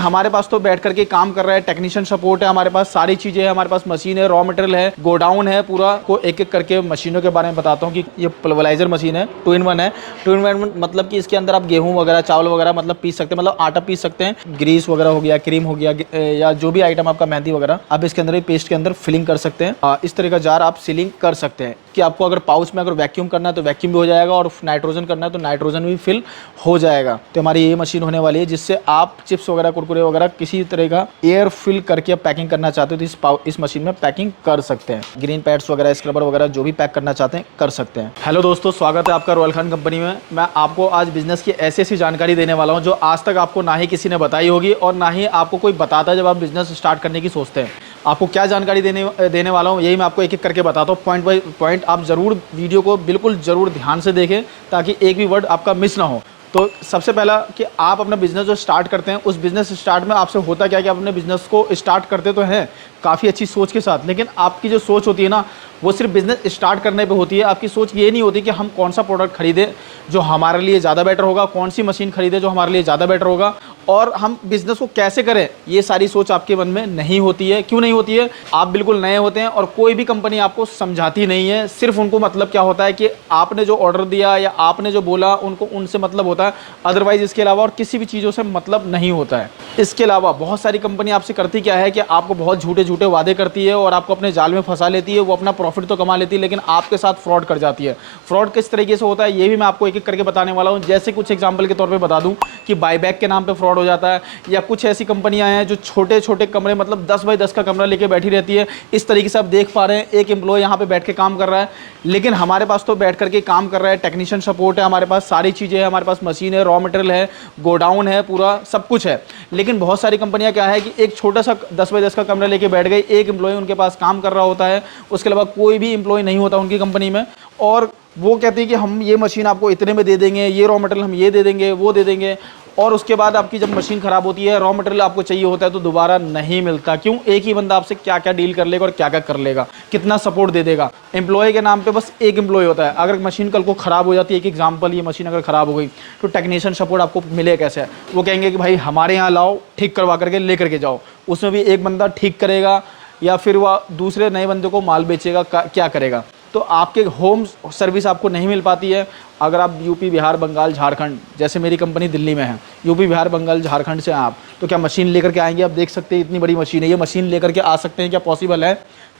हमारे पास तो बैठ करके काम कर रहा है, टेक्नीशियन सपोर्ट है, हमारे पास सारी चीज़ें है, हमारे पास मशीन है, रॉ मटेरियल है, गोडाउन है पूरा। को एक एक करके मशीनों के बारे में बताता हूँ कि ये पल्वराइजर मशीन है, 2 in 1 है। 2 in 1 मतलब कि इसके अंदर आप गेहूँ वगैरह, चावल वगैरह मतलब पीस सकते हैं, मतलब आटा पीस सकते हैं, ग्रीस वगैरह हो गया, क्रीम हो गया, या जो भी आइटम आपका मेहंदी वगैरह, आप इसके अंदर पेस्ट के अंदर फिलिंग कर सकते हैं। इस तरह का जार आप सीलिंग कर सकते हैं कि आपको अगर पाउच में अगर वैक्यूम करना है तो वैक्यूम भी हो जाएगा, और नाइट्रोजन करना है तो नाइट्रोजन भी फिल हो जाएगा। तो हमारी ये मशीन होने वाली है जिससे आप चिप्स वगैरह, कुरकुरे वगैरह किसी तरह का एयर फिल करके आप पैकिंग करना चाहते हो तो इस मशीन में पैकिंग कर सकते हैं। ग्रीन पैड्स वगैरह, स्क्रबर वगैरह जो भी पैक करना चाहते हैं कर सकते हैं। हेलो दोस्तों, स्वागत है आपका रॉयल खान कंपनी में। मैं आपको आज बिजनेस की ऐसी ऐसी जानकारी देने वाला हूं जो आज तक आपको ना ही किसी ने बताई होगी और ना ही आपको कोई बताता है जब आप बिजनेस स्टार्ट करने की सोचते हैं। आपको क्या जानकारी देने वाला हूँ यही मैं आपको एक एक करके बताता हूँ, पॉइंट बाई पॉइंट। आप ज़रूर वीडियो को बिल्कुल ज़रूर ध्यान से देखें ताकि एक भी वर्ड आपका मिस ना हो। तो सबसे पहला कि आप अपना बिज़नेस जो स्टार्ट करते हैं, उस बिज़नेस स्टार्ट में आपसे होता क्या है कि आप अपने बिज़नेस को स्टार्ट करते तो हैं काफ़ी अच्छी सोच के साथ, लेकिन आपकी जो सोच होती है ना वो सिर्फ बिज़नेस स्टार्ट करने पे होती है। आपकी सोच ये नहीं होती कि हम कौन सा प्रोडक्ट खरीदें जो हमारे लिए ज़्यादा बेटर होगा, कौन सी मशीन खरीदें जो हमारे लिए ज़्यादा बेटर होगा, और हम बिज़नेस को कैसे करें। ये सारी सोच आपके मन में नहीं होती है। क्यों नहीं होती है? आप बिल्कुल नए होते हैं और कोई भी कंपनी आपको समझाती नहीं है। सिर्फ उनको मतलब क्या होता है कि आपने जो ऑर्डर दिया या आपने जो बोला उनको उनसे मतलब होता है, अदरवाइज इसके अलावा और किसी भी चीज़ों से मतलब नहीं होता है। इसके अलावा बहुत सारी कंपनी आपसे करती क्या है कि आपको बहुत झूठे झूठे वादे करती है और आपको अपने जाल में फंसा लेती है। वो अपना प्रॉफिट तो कमा लेती है लेकिन आपके साथ फ्रॉड कर जाती है। फ्रॉड किस तरीके से होता है ये भी मैं आपको एक एक करके बताने वाला हूँ। जैसे कुछ एग्जांपल के तौर पे बता दूं कि बाईबैक के नाम पे फ्रॉड हो जाता है, या कुछ ऐसी कंपनियां हैं जो छोटे छोटे कमरे, मतलब 10 बाई 10 का कमरा लेके बैठी रहती है। इस तरीके से आप देख पा रहे हैं एक एम्प्लॉय यहाँ पे बैठ के काम कर रहा है, लेकिन हमारे पास तो बैठ करके काम कर रहा है, टेक्नीशियन सपोर्ट है, हमारे पास सारी चीज़ें हैं, हमारे पास मशीन है, रॉ मटेरियल है, गोडाउन है, पूरा सब कुछ है। लेकिन बहुत सारी कंपनियां क्या है कि एक छोटा सा 10 बाई 10 का कमरा लेके बैठ गई, एक एम्प्लॉय उनके पास काम कर रहा होता है, उसके अलावा कोई भी एम्प्लॉय नहीं होता उनकी कंपनी में, और वो कहती है कि हम ये मशीन आपको इतने में दे देंगे, ये रॉ मटेरियल हम ये दे देंगे, वो दे देंगे, और उसके बाद आपकी जब मशीन ख़राब होती है, रॉ मटेरियल आपको चाहिए होता है तो दोबारा नहीं मिलता। क्यों? एक ही बंदा आपसे क्या क्या डील कर लेगा और क्या क्या कर लेगा, कितना सपोर्ट दे देगा। एम्प्लॉय के नाम पे बस एक एम्प्लॉय होता है। अगर मशीन कल को ख़राब हो जाती है, एक एग्जांपल, ये मशीन अगर ख़राब हो गई तो टेक्नीशियन सपोर्ट आपको मिले कैसे? वो कहेंगे कि भाई हमारे यहाँ लाओ, ठीक करवा करके ले करके जाओ। उसमें भी एक बंदा ठीक करेगा या फिर वह दूसरे नए बंदे को माल बेचेगा, क्या करेगा? तो आपके होम सर्विस आपको नहीं मिल पाती है। अगर आप यूपी, बिहार, बंगाल, झारखंड, जैसे मेरी कंपनी दिल्ली में है, यूपी, बिहार, बंगाल, झारखंड से आप, तो क्या मशीन लेकर के आएंगे? आप देख सकते हैं इतनी बड़ी मशीन है, ये मशीन लेकर के आ सकते हैं? क्या पॉसिबल है?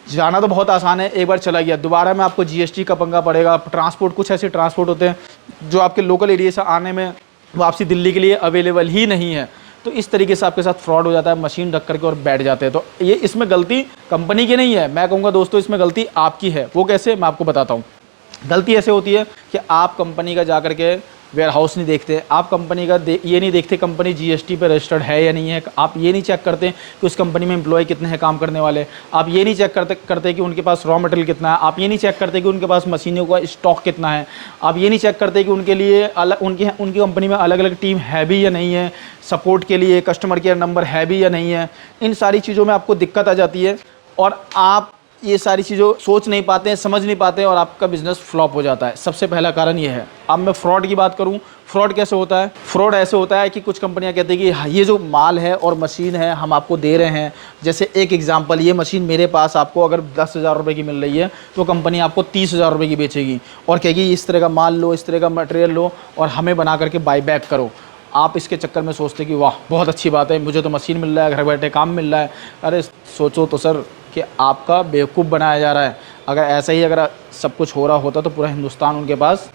जाना तो बहुत आसान है, एक बार चला गया, दोबारा में आपको जीएसटी का पंगा पड़ेगा। ट्रांसपोर्ट, कुछ ऐसे ट्रांसपोर्ट होते हैं जो आपके लोकल एरिया से आने में वापसी दिल्ली के लिए अवेलेबल ही नहीं है। तो इस तरीके से आपके साथ फ्रॉड हो जाता है, मशीन रख करके और बैठ जाते हैं। तो ये इसमें गलती कंपनी की नहीं है, मैं कहूँगा दोस्तों इसमें गलती आपकी है। वो कैसे, मैं आपको बताता हूँ। गलती ऐसे होती है कि आप कंपनी का जा करके वेयर हाउस नहीं देखते, आप कंपनी का ये नहीं देखते कंपनी जीएसटी पे रजिस्टर्ड है या नहीं है, आप ये नहीं चेक करते कि उस कंपनी में एम्प्लॉय कितने हैं काम करने वाले, आप ये नहीं चेक करते कि उनके पास रॉ मटेरियल कितना है, आप ये नहीं चेक करते कि उनके पास मशीनों का स्टॉक कितना है, आप ये नहीं चेक करते कि उनके लिए अलग उनकी कंपनी में अलग अलग टीम है भी या नहीं है, सपोर्ट के लिए कस्टमर केयर नंबर है भी या नहीं है। इन सारी चीज़ों में आपको दिक्कत आ जाती है और आप ये सारी चीज़ों सोच नहीं पाते हैं, समझ नहीं पाते हैं, और आपका बिजनेस फ्लॉप हो जाता है। सबसे पहला कारण ये है। अब मैं फ्रॉड की बात करूं, फ्रॉड कैसे होता है? फ्रॉड ऐसे होता है कि कुछ कंपनियां कहती है कि ये जो माल है और मशीन है हम आपको दे रहे हैं। जैसे एक एग्जांपल, ये मशीन मेरे पास आपको अगर 10,000 रुपये की मिल रही है तो कंपनी आपको 30,000 रुपये की बेचेगी और कहेगी इस तरह का माल लो, इस तरह का मटेरियल लो और हमें बना करके बाई बैक करो। आप इसके चक्कर में सोचते कि वाह बहुत अच्छी बात है, मुझे तो मशीन मिल रहा है, घर बैठे काम मिल रहा है। अरे सोचो तो सर कि आपका बेवकूफ़ बनाया जा रहा है। अगर ऐसा ही अगर सब कुछ हो रहा होता तो पूरा हिंदुस्तान उनके पास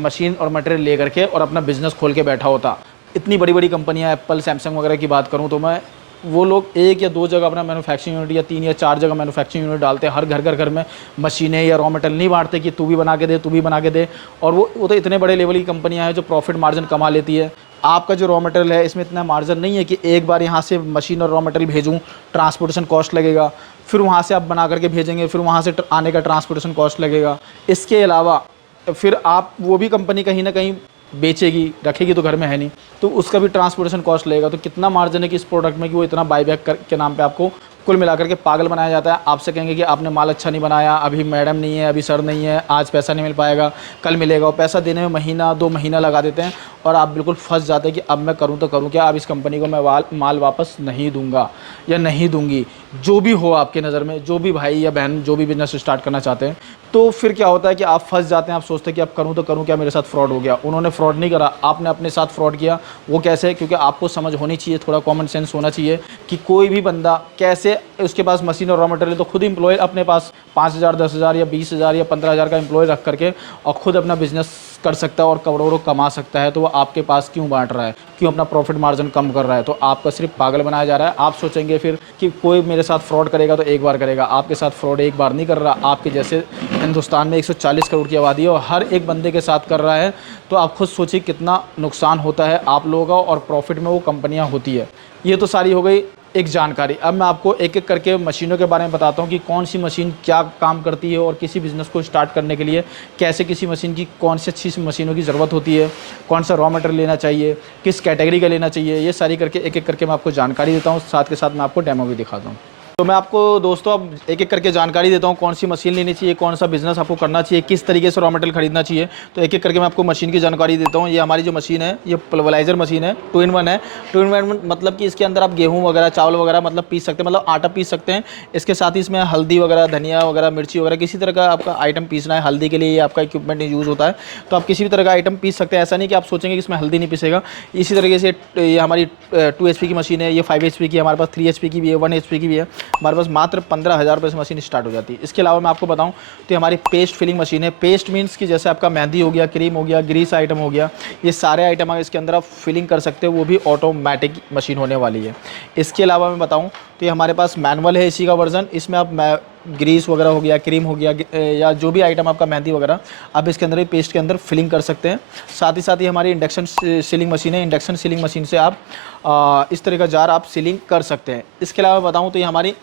मशीन और मटेरियल ले करके और अपना बिज़नेस खोल के बैठा होता। इतनी बड़ी बड़ी कंपनियां, एप्पल, सैमसंग वगैरह की बात करूं तो मैं, वो लोग 1 या 2 जगह अपना मैन्युफैक्चरिंग यूनिट या 3 या 4 जगह मैन्युफैक्चरिंग यूनिट डालते हैं। हर घर में मशीनें या रॉ मटेरियल नहीं बांटते कि तू भी बना के दे, तू भी बना के दे। और वो तो इतने बड़े लेवल की कंपनियां हैं जो प्रॉफिट मार्जिन कमा लेती है। आपका जो रॉ मटेरियल है इसमें इतना मार्जिन नहीं है कि एक बार यहाँ से मशीन और रॉ मटेरियल भेजूँ, ट्रांसपोर्टेशन कॉस्ट लगेगा, फिर वहाँ से आप बना करके भेजेंगे, फिर वहाँ से आने का ट्रांसपोर्टेशन कॉस्ट लगेगा। इसके अलावा फिर आप वो भी कंपनी कहीं ना कहीं बेचेगी, रखेगी तो घर में है नहीं, तो उसका भी ट्रांसपोर्टेशन कॉस्ट लगेगा। तो कितना मार्जिन है कि इस प्रोडक्ट में कि वो इतना बाईबैक के नाम पे आपको कुल मिलाकर के पागल बनाया जाता है। आपसे कहेंगे कि आपने माल अच्छा नहीं बनाया, अभी मैडम नहीं है, अभी सर नहीं है, आज पैसा नहीं मिल पाएगा, कल मिलेगा। और पैसा देने में महीना 2 महीना लगा देते हैं और आप बिल्कुल फंस जाते हैं कि अब मैं करूँ तो करूँ क्या, अब इस कंपनी को मैं माल वापस नहीं दूंगा या नहीं दूंगी। जो भी हो आपके नज़र में, जो भी भाई या बहन जो भी बिज़नेस स्टार्ट करना चाहते हैं, तो फिर क्या होता है कि आप फंस जाते हैं। आप सोचते हैं कि अब करूँ तो करूँ क्या, मेरे साथ फ्रॉड हो गया। उन्होंने फ्रॉड नहीं करा, आपने अपने साथ फ्रॉड किया। वो कैसे? क्योंकि आपको समझ होनी चाहिए, थोड़ा कॉमन सेंस होना चाहिए कि कोई भी बंदा कैसे, उसके पास मशीन और रॉ मटेरियल तो खुद एम्प्लॉय अपने पास 5,000 10,000 या 20,000 या 15,000 का एम्प्लॉय रख करके और खुद अपना बिजनेस कर सकता है और करोड़ों कमा सकता है। तो वो आपके पास क्यों बांट रहा है, क्यों अपना प्रॉफिट मार्जिन कम कर रहा है? तो आपका सिर्फ पागल बनाया जा रहा है। आप सोचेंगे फिर कि कोई मेरे साथ फ्रॉड करेगा तो एक बार करेगा। आपके साथ फ्रॉड एक बार नहीं कर रहा, आपके जैसे हिंदुस्तान में 140 करोड़ की आबादी है और हर एक बंदे के साथ कर रहा है। तो आप खुद सोचिए कितना नुकसान होता है आप लोगों का और प्रॉफिट में वो कंपनियां होती है। ये तो सारी हो गई एक जानकारी। अब मैं आपको एक एक करके मशीनों के बारे में बताता हूँ कि कौन सी मशीन क्या काम करती है और किसी बिज़नेस को स्टार्ट करने के लिए कैसे किसी मशीन की कौन सी अच्छी सी मशीनों की ज़रूरत होती है, कौन सा रॉ मटेरियल लेना चाहिए, किस कैटेगरी का लेना चाहिए। ये सारी करके एक एक करके मैं आपको जानकारी देता हूँ, साथ के साथ मैं आपको डेमो भी दिखाता हूँ। तो मैं आपको दोस्तों अब एक एक करके जानकारी देता हूँ कौन सी मशीन लेनी चाहिए, कौन सा बिज़नेस आपको करना चाहिए, किस तरीके से रॉ मटेरियल खरीदना चाहिए। तो एक एक करके मैं आपको मशीन की जानकारी देता हूँ। ये हमारी जो मशीन है ये पल्वराइज़र मशीन है, 2 in 1 है। 2 in 1 मतलब कि इसके अंदर आप गेहूँ वगैरह चावल वगैरह मतलब पीस सकते हैं, मतलब आटा पीस सकते हैं। इसके साथ ही इसमें हल्दी वगैरह धनिया वगैरह मिर्ची वगैरह किसी तरह का आपका आइटम पीसना है। हल्दी के लिए ये आपका इक्विपमेंट यूज़ होता है, तो आप किसी भी तरह का आइटम पीस सकते हैं। ऐसा नहीं कि आप सोचेंगे कि इसमें हल्दी नहीं पिसेगा। इसी तरीके से ये हमारी 2 HP की मशीन है, ये 5 HP की है, हमारे पास 3 HP की भी है, 1 HP की भी है। हमारे पास मात्र 15,000 रुपये से मशीन स्टार्ट हो जाती है। इसके अलावा मैं आपको बताऊं तो हमारी पेस्ट फिलिंग मशीन है। पेस्ट मीन्स कि जैसे आपका मेहंदी हो गया, क्रीम हो गया, ग्रीस आइटम हो गया, ये सारे आइटम इसके अंदर आप फिलिंग कर सकते हो। वो भी ऑटोमेटिक मशीन होने वाली है। इसके अलावा मैं बताऊं तो ये हमारे पास मैनुअल है इसी का वर्जन। इसमें आप ग्रीस वगैरह हो गया, क्रीम हो गया या जो भी आइटम आपका मेहंदी वगैरह आप इसके अंदर ही पेस्ट के अंदर फिलिंग कर सकते हैं। साथ ही हमारी इंडक्शन सीलिंग मशीन है। इंडक्शन सीलिंग मशीन से आप इस तरह का जार आप सीलिंग कर सकते हैं। इसके अलावा बताऊं तो ये हमारी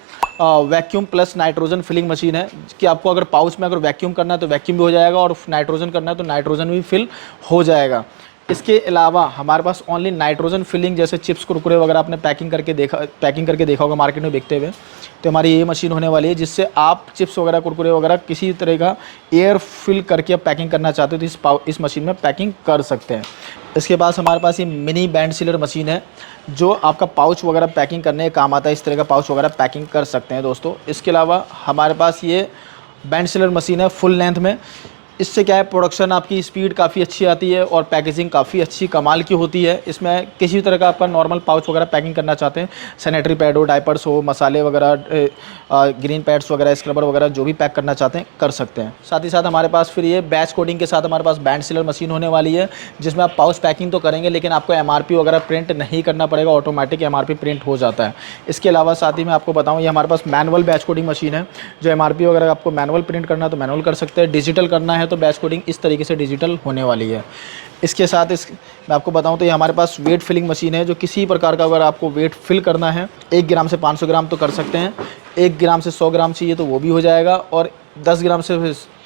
vacuum plus nitrogen filling machine है कि आपको अगर पाउच में अगर वैक्यूम करना है तो वैक्यूम भी हो जाएगा और नाइट्रोजन करना है तो नाइट्रोजन भी फिल हो जाएगा। इसके अलावा हमारे पास ओनली नाइट्रोजन फिलिंग जैसे चिप्स कुरकुरे वगैरह आपने पैकिंग करके देखा होगा मार्केट में बिकते हुए, तो हमारी ये मशीन होने वाली है जिससे आप चिप्स वगैरह कुरकुरे वगैरह किसी तरह का एयर फिल करके आप पैकिंग करना चाहते हो तो इस मशीन में पैकिंग कर सकते हैं। इसके पास हमारे पास ये मिनी बैंड सीलर मशीन है जो आपका पाउच वगैरह पैकिंग करने का काम आता है। इस तरह का पाउच वगैरह पैकिंग कर सकते हैं दोस्तों। इसके अलावा हमारे पास ये बैंड सीलर मशीन है फुल लेंथ में। इससे क्या है, प्रोडक्शन आपकी स्पीड काफ़ी अच्छी आती है और पैकेजिंग काफ़ी अच्छी कमाल की होती है। इसमें किसी तरह का आपका नॉर्मल पाउच वगैरह पैकिंग करना चाहते हैं, सैनिटरी पैड हो, डायपर्स हो, मसाले वगैरह, ग्रीन पैड्स वगैरह, स्क्रबर वगैरह जो भी पैक करना चाहते हैं कर सकते हैं। साथ ही साथ हमारे पास फिर ये बैच कोडिंग के साथ हमारे पास बैंड सीलर मशीन होने वाली है जिसमें आप पाउच पैकिंग तो करेंगे लेकिन आपको MRP वगैरह प्रिंट नहीं करना पड़ेगा, ऑटोमेटिक MRP प्रिंट हो जाता है। इसके अलावा साथ ही मैं आपको बताऊँ ये हमारे पास मैनुअल बैच कोडिंग मशीन है। जो MRP वगैरह आपको मैनुअल प्रिंट करना है तो मैनुअल कर सकते हैं, डिजिटल करना है तो बैच कोडिंग इस तरीके से डिजिटल होने वाली है। इसके साथ मैं आपको बताऊं तो ये हमारे पास वेट फिलिंग मशीन है जो किसी प्रकार का अगर आपको वेट फिल करना है 1 ग्राम से 500 ग्राम तो कर सकते हैं, 1 ग्राम से 100 ग्राम चाहिए तो वो भी हो जाएगा और 10 ग्राम से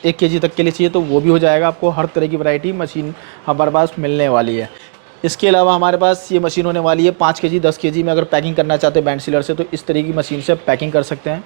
1 kg तक के लिए चाहिए तो वो भी हो जाएगा। आपको हर तरह की वैरायटी मशीन हमारे पास मिलने वाली है। इसके अलावा हमारे पास ये मशीन होने वाली है 5 kg 10 kg में अगर पैकिंग करना चाहते हैं बैंड सीलर से तो इस तरीके की मशीन से पैकिंग कर सकते हैं।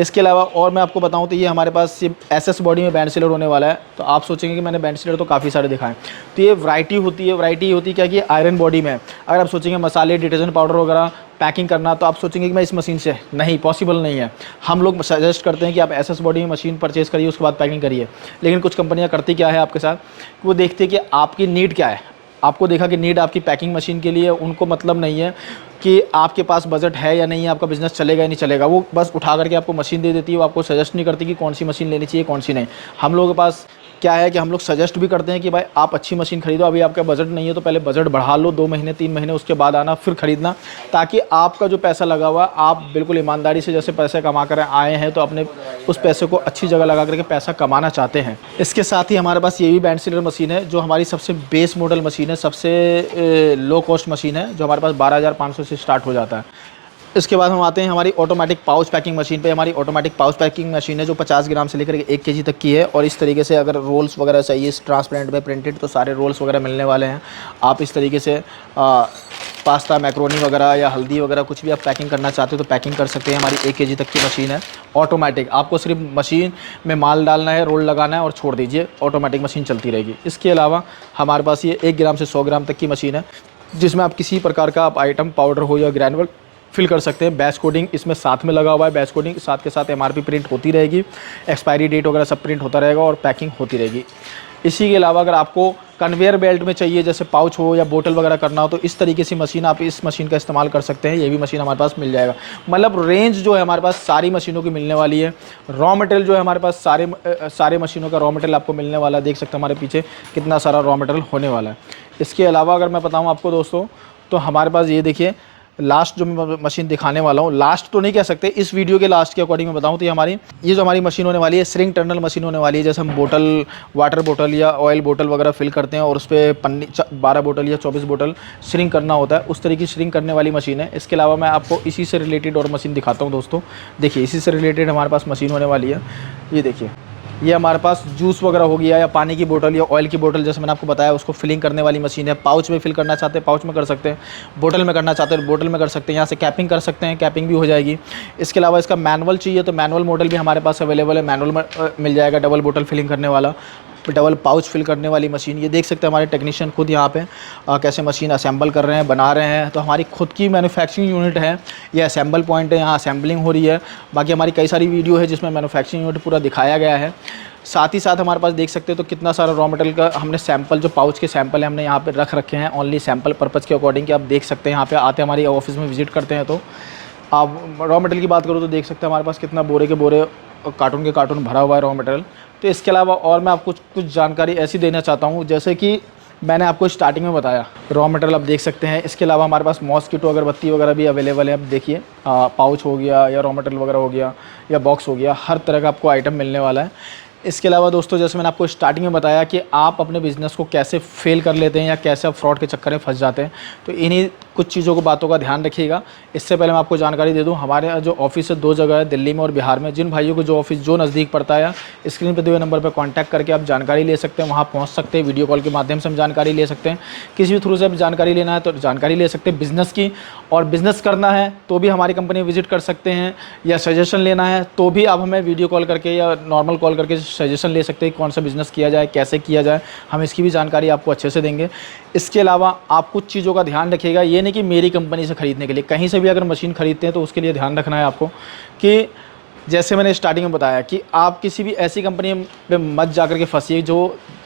इसके अलावा और मैं आपको बताऊं तो ये हमारे पास ये SS बॉडी में बैंड सीलर होने वाला है। तो आप सोचेंगे कि मैंने बैंड सीलर तो काफ़ी सारे दिखाएं, तो ये वैरायटी होती है क्या कि आयरन बॉडी में। अगर आप सोचेंगे मसाले डिटर्जेंट पाउडर वगैरह पैकिंग करना तो आप सोचेंगे कि मैं इस मशीन से, नहीं, पॉसिबल नहीं है। हम लोग सजेस्ट करते हैं कि आप SS बॉडी में मशीन परचेज़ करिए उसके बाद पैकिंग करिए। लेकिन कुछ कंपनियाँ करती क्या है आपके साथ, वो देखते हैं कि आपकी नीड क्या है। आपको देखा कि नीड आपकी पैकिंग मशीन के लिए, उनको मतलब नहीं है कि आपके पास बजट है या नहीं है, आपका बिज़नेस चलेगा या नहीं चलेगा। वो बस उठा करके आपको मशीन दे देती है, वो आपको सजेस्ट नहीं करती कि कौन सी मशीन लेनी चाहिए कौन सी नहीं। हम लोगों के पास क्या है कि हम लोग सजेस्ट भी करते हैं कि भाई आप अच्छी मशीन खरीदो, अभी आपका बजट नहीं है तो पहले बजट बढ़ा लो 2 महीने 3 महीने, उसके बाद आना फिर खरीदना, ताकि आपका जो पैसा लगा हुआ आप बिल्कुल ईमानदारी से जैसे पैसे कमा कर आए हैं तो अपने उस पैसे को अच्छी जगह लगा करके पैसा कमाना चाहते हैं। इसके साथ ही हमारे पास ये भी बैंड सीलर मशीन है जो हमारी सबसे बेस मॉडल मशीन है, सबसे लो कॉस्ट मशीन है जो हमारे पास 12,500 से स्टार्ट हो जाता है। इसके बाद हम आते हैं हमारी ऑटोमेटिक पाउच पैकिंग मशीन पे। हमारी ऑटोमेटिक पाउच पैकिंग मशीन है जो 50 ग्राम से लेकर 1 केजी तक की है। और इस तरीके से अगर रोल्स वगैरह चाहिए इस ट्रांसपेरेंट में प्रिंटेड, तो सारे रोल्स वगैरह मिलने वाले हैं। आप इस तरीके से पास्ता, मैक्रोनी वगैरह या हल्दी वगैरह कुछ भी आप पैकिंग करना चाहते हो तो पैकिंग कर सकते हैं। हमारी 1 केजी तक की मशीन है ऑटोमेटिक। आपको सिर्फ मशीन में माल डालना है, रोल लगाना है और छोड़ दीजिए, ऑटोमेटिक मशीन चलती रहेगी। इसके अलावा हमारे पास ये 1 ग्राम से 100 ग्राम तक की मशीन है जिसमें आप किसी प्रकार का आप आइटम, पाउडर हो या ग्रैनुअल फिल कर सकते हैं। बैच कोडिंग इसमें साथ में लगा हुआ है। बैच कोडिंग साथ के साथ MRP प्रिंट होती रहेगी, एक्सपायरी डेट वगैरह सब प्रिंट होता रहेगा और पैकिंग होती रहेगी। इसी के अलावा अगर आपको कन्वेयर बेल्ट में चाहिए, जैसे पाउच हो या बोतल वगैरह करना हो, तो इस तरीके से मशीन आप इस मशीन का इस्तेमाल कर सकते हैं। ये भी मशीन हमारे पास मिल जाएगा। मतलब रेंज जो है हमारे पास सारी मशीनों की मिलने वाली है। रॉ मटेरियल जो है हमारे पास सारे मशीनों का रॉ मटेरियल आपको मिलने वाला है। देख सकते हैं हमारे पीछे कितना सारा रॉ मटेरियल होने वाला है। इसके अलावा अगर मैं बताऊँ आपको दोस्तों, तो हमारे पास ये देखिए लास्ट जो मैं मशीन दिखाने वाला हूँ, लास्ट तो नहीं कह सकते, इस वीडियो के लास्ट के अकॉर्डिंग मैं बताऊँ तो ये जो हमारी मशीन होने वाली है श्रिंक टनल मशीन होने वाली है। जैसे हम बोतल, वाटर बोतल या ऑयल बोतल वगैरह फिल करते हैं और उस पर पन्नी 12 बोतल या 24 बोतल श्रिंक करना होता है, उस तरीके की श्रिंक करने वाली मशीन है। इसके अलावा मैं आपको इसी से रिलेटेड और मशीन दिखाता हूँ दोस्तों। देखिए इसी से रिलेटेड हमारे पास मशीन होने वाली है। ये देखिए, ये हमारे पास जूस वगैरह हो गया या पानी की बोतल या ऑयल की बोतल, जैसे मैंने आपको बताया, उसको फिलिंग करने वाली मशीन है। पाउच में फिल करना चाहते हैं पाउच में कर सकते हैं, बोतल में करना चाहते हैं बोतल में कर सकते हैं। यहाँ से कैपिंग कर सकते हैं, कैपिंग भी हो जाएगी। इसके अलावा इसका मैनुअल चाहिए तो मैनुअल मॉडल भी हमारे पास अवेलेबल है। मैनुअल में मिल जाएगा डबल बोतल फिलिंग करने वाला, डबल पाउच फिल करने वाली मशीन। ये देख सकते हैं हमारे टेक्नीशियन खुद यहाँ पे कैसे मशीन असेंबल कर रहे हैं, बना रहे हैं। तो हमारी खुद की मैन्युफैक्चरिंग यूनिट है, ये असेंबल पॉइंट है, यहाँ असेंबलिंग हो रही है। बाकी हमारी कई सारी वीडियो है जिसमें मैन्युफैक्चरिंग यूनिट पूरा दिखाया गया है। साथ ही साथ हमारे पास देख सकते हैं तो कितना सारा रॉ मटेरियल का हमने सैंपल, जो पाउच के सैंपल है हमने यहाँ पे रख रखे हैं ओनली सैंपल पर्पज़ के अकॉर्डिंग, कि आप देख सकते हैं यहाँ पे आते हमारी ऑफिस में विजिट करते हैं तो आप रॉ मटेरियल की बात करो तो देख सकते हैं हमारे पास कितना बोरे के बोरे, कार्टून के कार्टून भरा हुआ है रॉ मटेरियल। तो इसके अलावा और मैं आपको कुछ जानकारी ऐसी देना चाहता हूँ, जैसे कि मैंने आपको स्टार्टिंग में बताया रॉ मटेरियल आप देख सकते हैं। इसके अलावा हमारे पास मॉस्किटो अगरबत्ती वगैरह भी अवेलेबल है। आप देखिए पाउच हो गया या रॉ मटेरियल वगैरह हो गया या बॉक्स हो गया, हर तरह का आपको आइटम मिलने वाला है। इसके अलावा दोस्तों, जैसे मैंने आपको स्टार्टिंग में बताया कि आप अपने बिज़नेस को कैसे फेल कर लेते हैं या कैसे आप फ्रॉड के चक्कर में फंस जाते हैं, तो इन्हीं कुछ चीज़ों को, बातों का ध्यान रखिएगा। इससे पहले मैं आपको जानकारी दे दूं, हमारे यहाँ जो ऑफिस है 2 जगह है, दिल्ली में और बिहार में। जिन भाइयों को जो ऑफिस जो नज़दीक पड़ता है, स्क्रीन पर दिए हुए नंबर पर कॉन्टैक्ट करके आप जानकारी ले सकते हैं, वहाँ पहुँच सकते हैं। वीडियो कॉल के माध्यम से हम जानकारी ले सकते हैं। किसी भी थ्रू से आप जानकारी लेना है तो जानकारी ले सकते हैं बिज़नेस की, और बिज़नेस करना है तो भी हमारी कंपनी विजिट कर सकते हैं, या सजेशन लेना है तो भी आप हमें वीडियो कॉल करके या नॉर्मल कॉल करके सजेशन ले सकते हैं, कौन सा बिज़नेस किया जाए, कैसे किया जाए। हम इसकी भी जानकारी आपको अच्छे से देंगे। इसके अलावा आप कुछ चीज़ों का ध्यान रखिएगा, ये नहीं कि मेरी कंपनी से ख़रीदने के लिए, कहीं से भी अगर मशीन ख़रीदते हैं तो उसके लिए ध्यान रखना है आपको कि जैसे मैंने स्टार्टिंग में बताया कि आप किसी भी ऐसी कंपनी में मत जाकर के फंसिए जो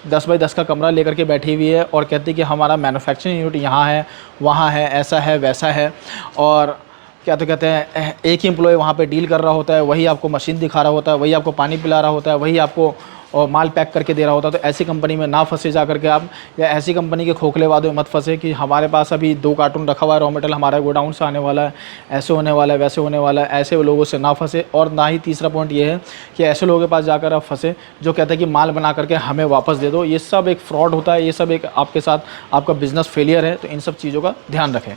10 बाई 10 का कमरा लेकर के बैठी हुई है और कहती है कि हमारा मैन्युफैक्चरिंग यूनिट यहाँ है, वहाँ है, ऐसा है, वैसा है, और क्या तो कहते हैं एक ही एम्प्लॉय वहाँ पे डील कर रहा होता है, वही आपको मशीन दिखा रहा होता है, वही आपको पानी पिला रहा होता है, वही आपको और माल पैक करके दे रहा होता है। तो ऐसी कंपनी में ना फंसे जा करके आप, या ऐसी कंपनी के खोखले वादों में मत फंसे कि हमारे पास अभी 2 कार्टून रखा हुआ है रॉ मटेरियल, हमारा गोडाउन से आने वाला है, ऐसे होने वाला है, वैसे होने वाला है। ऐसे लोगों से ना फंसे। और ना ही तीसरा पॉइंट ये है कि ऐसे लोगों के पास जाकर आप फंसे जो कहते हैं कि माल बना करके हमें वापस दे दो। ये सब एक फ्रॉड होता है, ये सब एक आपके साथ आपका बिज़नेस फेलियर है। तो इन सब चीज़ों का ध्यान रखें।